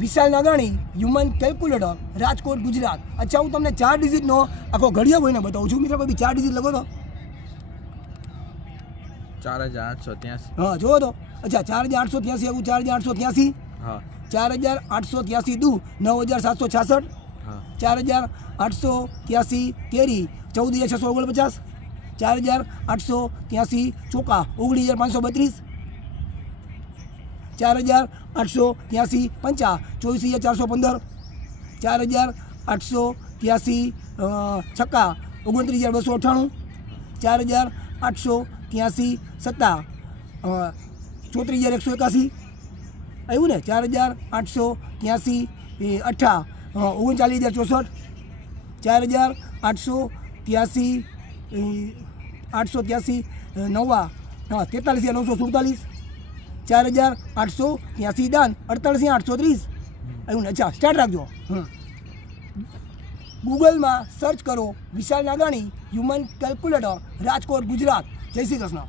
વિશાલ નાગાણી human calculator Rajkot Gujarat. અચ્છા હું તમને 4 ડિજિટનો આખો ઘડિયા હોઈને બતાવું છું મિત્રો. કોઈ 4 ડિજિટ લખો તો 4883. હા જોવો તો. અચ્છા 4883 એવું 4883 હા 4883 દુ 9766 હા 4883 તેરી 14649 4883 ચોકા 19532 4883 પંચા 24415 4883 છક્કા 29298 4883 સત્તા 34181 આવ્યું ને 4883 અઠ્ઠા 39064 4883 નવા 43947 4883 દાન 48830 આવ્યું ને. અચ્છા સ્ટાર્ટ રાખજો. ગૂગલમાં સર્ચ કરો વિશાલ નાગાણી હ્યુમન કેલ્ક્યુલેટર રાજકોટ ગુજરાત. જય શ્રી કૃષ્ણ.